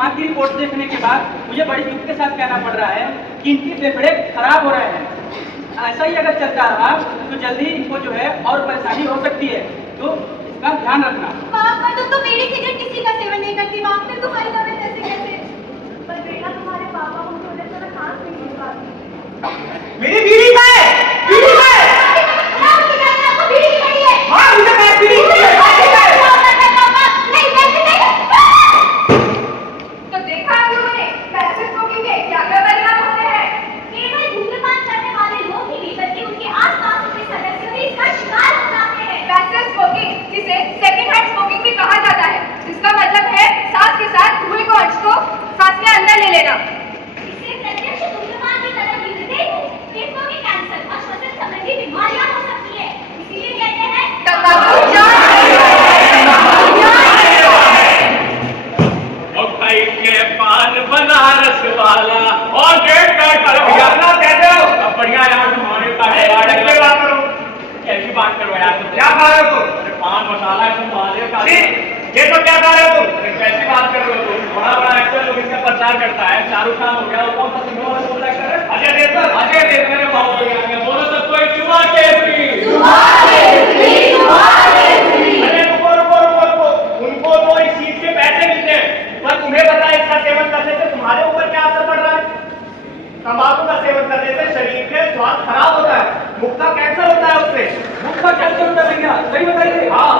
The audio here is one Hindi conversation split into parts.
माँ की रिपोर्ट देखने के बाद मुझे बड़ी दुख के साथ कहना पड़ रहा है कि इनकी फेफड़े खराब हो रहे हैं। ऐसा ही अगर चलता रहा तो जल्दी ही इनको जो है और परेशानी हो सकती है, तो इसका ध्यान रखना। माँ पर तुम तो बीड़ी सिगरेट किसी का सेवन नहीं करती माँ, फिर तुम्हारी तबीयत कैसे? पर बेटा तुम्हारे पापा को थोड़े थोड़ा सांस नहीं ले पाती। मेरी बीड़ी का है, बीड़ी का है। बीड़ी खड़ी है। हाँ मुझे मैं बीड़ी की है। तो देखा आप लोगों ने पैसे स्मोकिंग के क्या क्या परिणाम होते हैं। केवल धूम्रपान करने वाले लोग ही नहीं बल्कि उनके आसपास के सदस्य भी इसका शिकार हो जाते हैं। पैसिव स्मोकिंग, जिसे सेकंड हैंड स्मोकिंग भी कहा जाता है, जिसका मतलब है सांस के साथ धुएं को अंश को सांस के अंदर ले लेना। इससे प्रत्यक्ष धूम्रपान की तरह ही हृदय को, फेफड़ों के कैंसर और श्वसन संबंधी बीमारियां हो सकती है। इसीलिए कहते हैं तंबाकू जान है। ये पान बनारस वाला और गेट का करना कहते हो। अब बढ़िया यार तुम्हारे का है यार, कैसे बात करो, कैसी बात करो यार। तुम क्या खा रहे हो तुम? अरे पान मसाला तुम वाले का ये तो क्या खा रहे हो तुम? अरे कैसी बात कर रहे हो तुम? बड़ा बड़ा एक्टर लोग इसका प्रचार करता है, शाहरुख खान हो गया, और कौन सा सिंह वाला बोल रहा है? अजय देवगन। अजय देवगन बहुत बढ़िया बोलो सबको, एक जुआ केसरी। अरे रुको रुको रुको रुको, उनको तो इस चीज के पैसे मिलते हैं, पर तुम्हें पता है इसका सेवन करने से तुम्हारे ऊपर क्या असर पड़ रहा है? तंबाकू का सेवन करने से शरीर के स्वास्थ्य खराब होता है, मुख का कैंसर होता है उससे। मुख का कैंसर होता है भैया, सही बताइए। हाँ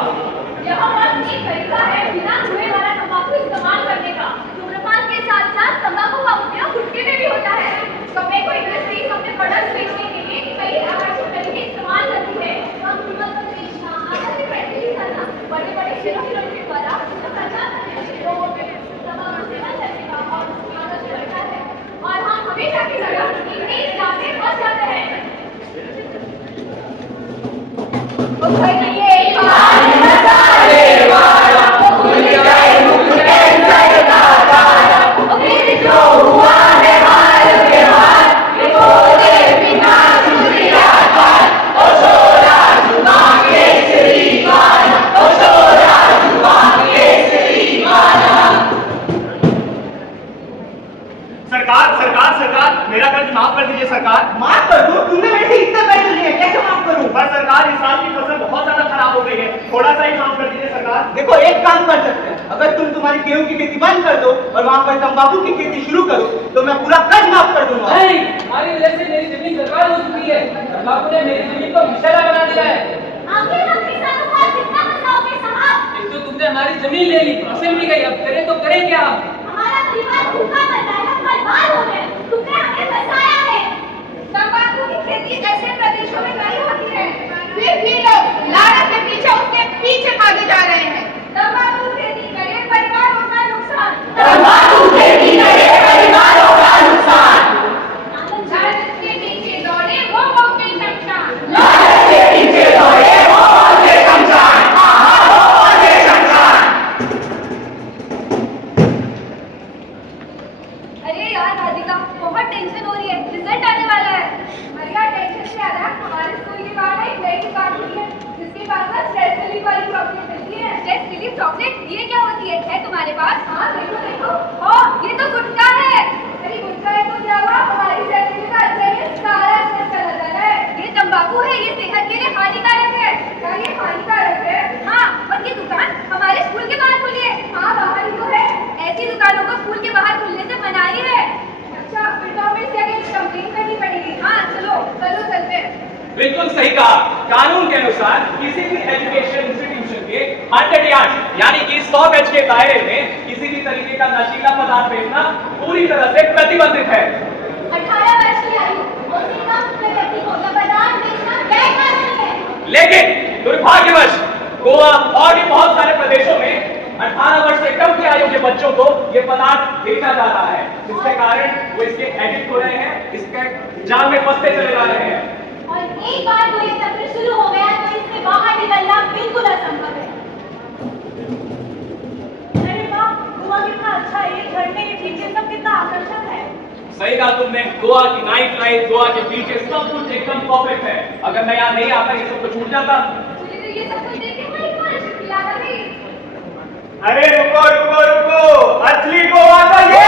यह बात एक तरीका है बिना धुएं वाला तंबाकू इस्तेमाल करने का। धूम्रपान के साथ साथ तंबाकू का उपयोग गुटखे में भी होता है। टोबैको इंडस्ट्री अपने प्रोडक्ट्स बेचने के लिए कई आकर्षक तरीके इस्तेमाल करती है। कम कीमत पर बेचना, आगे पैकेजिंग करना, बड़े-बड़े शिरों के द्वारा प्रचार करने से लोगों में तंबाकू सेवन करने का और उसकी आदत बढ़ता है और हम हमेशा की तरह इतनी जाते फंस जाते हैं। मेरा कर्ज माफ कर दीजिए सरकार। माफ कर दो? तुमने मेरे से इतना पैसे लिए, कैसे माफ करूं? पर सरकार इस साल की फसल बहुत ज्यादा खराब हो गई है, थोड़ा सा ही माफ कर दीजिए सरकार। देखो एक काम कर सकते हैं, अगर तुम तुम्हारी गेहूं की खेती बंद कर दो और वहाँ पर तंबाकू की खेती शुरू करो तो मैं पूरा कर्ज माफ कर दूंगा। नहीं, हमारी वजह से मेरी जमीन बर्बाद हो चुकी है, तंबाकू ने मेरी जमीन को विषैला बना दिया है। आखिर हम किसानों को कितना बचाओगे साहब? एक तो तुमने हमारी जमीन ले ली, फसल भी गई, अब करें तो करें क्या? हमारा परिवार भूखा मर रहा है, हम बर्बाद हो गए, तुमने हमें बचाया है। तंबाकू की खेती ऐसे प्रदेशों में नहीं होती है, फिर भी लोग लालच के पीछे उसके पीछे भागे जा रहे हैं। तंबाकू खेती करे परिवारों का नुकसान। तंबाकू खेती करे परिवारों का नुकसान। लालच के पीछे दौड़े वो के शमशान। लालच के पीछे दौड़े वो के शमशान। वो के शमशान। अरे यार राधिका, बहुत टेंशन हो रही है, रिजल्ट आने वाला है। भैया टेंशन से आ रहा है, हमारे स्कूल के बाहर एक नई दुकान खुली है जिसके पास स्ट्रेस रिलीफ वाली चॉकलेट मिलती है। स्ट्रेस रिलीफ चॉकलेट ये क्या होती है तुम्हारे पास? हाँ देखो देखो, ओह ये तो गुटखा है। अरे गुटखा है तो क्या हुआ, हमारी जिंदगी का अच्छा ही सारा स्ट्रेस चला जा रहा है। ये तंबाकू है, ये सेहत के लिए हानिकारक है। क्या ये हानिकारक है? हाँ, और ये दुकान हमारे स्कूल के बाहर खुली है। हाँ बाहर ही तो है, ऐसी दुकानों को स्कूल के बाहर खुलने से मनाही है। अच्छा फिर तो हमें इसके अगेंस्ट कंप्लेन करनी पड़ेगी। हाँ चलो चलो चलते हैं। बिल्कुल सही कहा, कानून के अनुसार किसी भी एजुकेशन इंस्टीट्यूशन के 100 यार्ड यानी कि 100 गज के दायरे में किसी भी तरीके का नशीला पदार्थ बेचना पूरी तरह से प्रतिबंधित है। 18 वर्ष की आयु और सीमा में व्यक्ति को पदार्थ बेचना वैध नहीं है। लेकिन दुर्भाग्यवश गोवा और भी बहुत सारे प्रदेशों में 18 वर्ष से कम की आयु के बच्चों को ये पदार्थ बेचा जा रहा है, जिसके कारण वो इसके एडिक्ट हो रहे हैं, इसके जाल में फंसते चले जा रहे हैं। और एक बार वो ये चक्र शुरू हो गया तो इससे बाहर निकलना बिल्कुल असंभव है। अरे वाह, गोवा कितना अच्छा है, ये झरने के बीचेस सब कितना आकर्षक है। सही कहा तुमने, गोवा की नाइट लाइफ, गोवा के बीचेस सब कुछ एकदम परफेक्ट है। अगर मैं यहाँ नहीं आता ये सब तो छूट जाता। मुझे तो ये सब कुछ देख के बड़ी खुशी लग रही। अरे रुको रुको रुको, असली को आता ये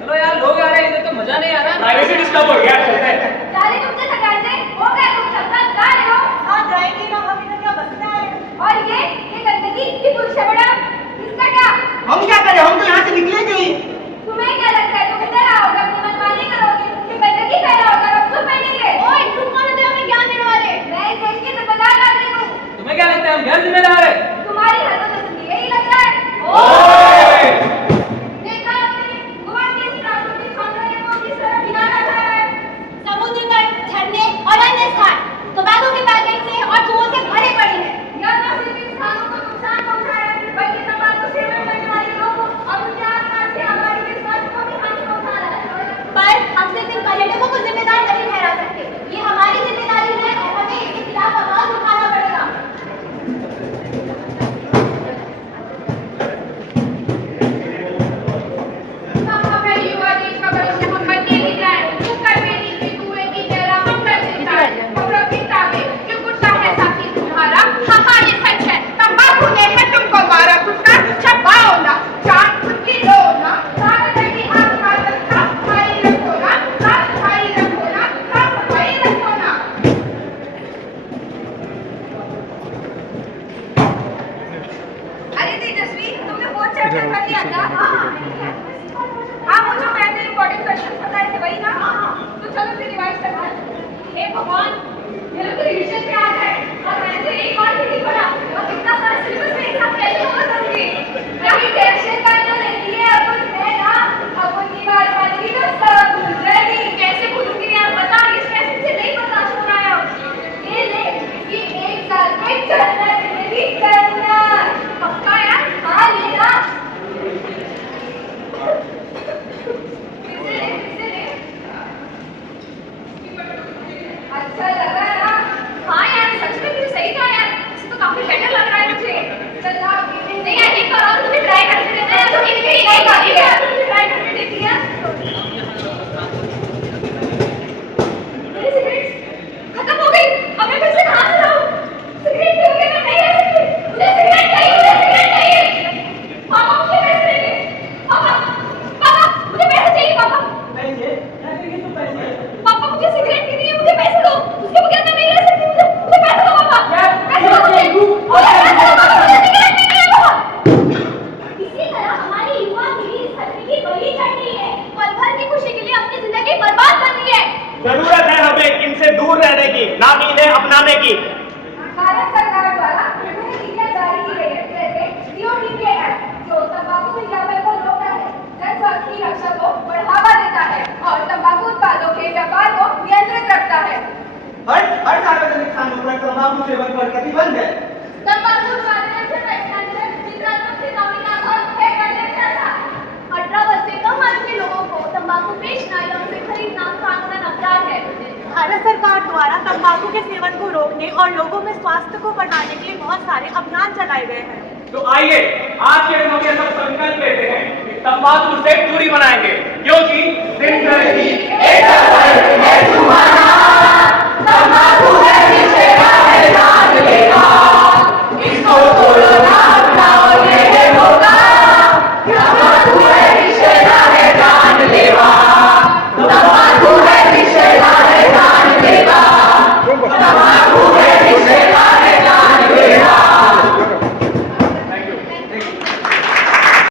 चलो यार लोग आ रहे हैं, इधर तो मजा नहीं आ रहा। प्राइवेसी डिस्टर्ब हो गया, चलते हैं। साले तुम तो थकान से हो गए, तुम सबका गा रहे हो। हाँ जाएंगे ना, हम इधर क्या बसना है। और ये गंदगी, ये पुरुष है बड़ा, इसका क्या? हम क्या करें, हम तो यहाँ से निकले नहीं। तुम्हें क्या लगता है तुम इधर आओगे, अपनी मनमानी करोगे, कि गंदगी फैलाओगे और खुद पहनेंगे? ओए तुम कौन होते हो हमें ज्ञान देने वाले? मैं इस देश की जिम्मेदार नागरिक हूँ। तुम्हें क्या लगता है हम गैर जिम्मेदार है? तुम्हारी हरकतों से मुझे यही लग रहा है। ओए! देखा आपने, गोवा के इस प्राकृतिक सौंदर्य को किस तरह गिराना चाहा है। समुद्र तट, झरने और अन्य स्थान तंबाकू के पैकेट से और धुओं से भरे पड़े हैं। यह न सिर्फ इंसानों को नुकसान पहुंचा है, बल्कि तंबाकू सेवन करने वाले लोगों और उनके आसपास के हमारे स्वास्थ्य को भी हानि पहुंचा रहा है। पर हम सिर्फ इन पर्यटकों को जिम्मेदार नहीं ठहरा सकते। ये हमारी जिम्मेदारी है और हमें इसके खिलाफ आवाज उठाना पड़ेगा। हम हमें युवा देश का भविष्य हम बनने नहीं जाए, तुम करने नीचे कुएं की तेरा हम कर देता है। खबरों की किताबें जो गुस्सा है साथी तुम्हारा, हाँ हाँ ये सच है, तंबाकू ने है तुमको मारा, गुस्सा छपाओ ना, जान खुद की लो ना, साथ करके हाथ पाकर साफ सफाई रखो ना, साफ सफाई रखो ना, साफ सफाई रखो ना। अरे तेजस्वी, तुमने वो चैप्टर कर लिया था? हाँ वो जो मैंने इम्पोर्टेंट क्वेश्चन बताए थे वही ना? तो चलो फिर रिवाइज करते हैं। हे भगवान, ये लोग तो रिविजन पे आ गए और मैंने तो एक और भी नहीं पढ़ा और इतना सारा सिलेबस में एक साथ कैसे कवर करूंगी? कहीं टेंशन करना नहीं है, अपन है ना, अपन की बात मानेगी तो सब भूल जाएगी। कैसे भूलूंगी यार, बता, इस कैसे से नहीं बता हो रहा है। ये ले, ये एक साल में करना जिंदगी करना। पक्का यार? हाँ लेना। अच्छा लगा ना? हाँ यार सच में मुझे सही था यार, इसे तो काफी बेटर लग रहा है मुझे। चल हाँ, नहीं यार एक बार और मुझे ट्राई करके देना है, तो नहीं खाती है, मुझे ट्राई करके देती है। मेरी सिगरेट खत्म हो गई, अब मैं फिर से कहाँ से लाऊं? सिगरेट पी के मैं नहीं रह सकती, मुझे सिगरेट चाहिए, मुझे सिगरेट चाहिए। पापा मुझे पैसे देंगे, पापा, पापा मुझे पैसे चाहिए पापा। पैसे? क्या करेंगे तुम पैसे? पापा मुझे सिगरेट पीनी है, मुझे पैसे दो, उसके बगैर मैं नहीं रह सकती, मुझे पैसे दो पापा, पैसे दो मुझे, मुझे पैसे दो पापा, मुझे सिगरेट पीनी है पापा। इसी तरह हमारी युवा पीढ़ी इस धरती की बलि चढ़ रही है। पल भर की खुशी के लिए अपनी जिंदगी बर्बाद कर रही है। जरूरत है हमें इनसे दूर रहने की, ना कि इन्हें अपनाने की। भारत सरकार द्वारा विभिन्न नीतियां जारी की गई है, जैसे CODPA एक्ट जो तंबाकू विज्ञापन को रोकता है, जन स्वास्थ्य की रक्षा को बढ़ावा देता है और तंबाकू उत्पादों के व्यापार को नियंत्रित रखता है। हर सार्वजनिक स्थानों पर तंबाकू सेवन पर प्रतिबंध है। तंबाकू उत्पादन से पैसा चित्रात्मक चेतावनी का अर्थ है करने जैसा। 18 वर्ष से कम आयु के लोगों को तंबाकू बेचना या उसे खरीदना कानूनन अपराध है। भारत सरकार द्वारा तंबाकू के सेवन को रोकने और लोगों में स्वास्थ्य को बढ़ाने के लिए बहुत सारे अभियान चलाए गए हैं। तो आइए आज के दिन हम ये सब संकल्प लेते हैं कि तंबाकू से दूरी बनाएंगे, क्योंकि जिंदगी एक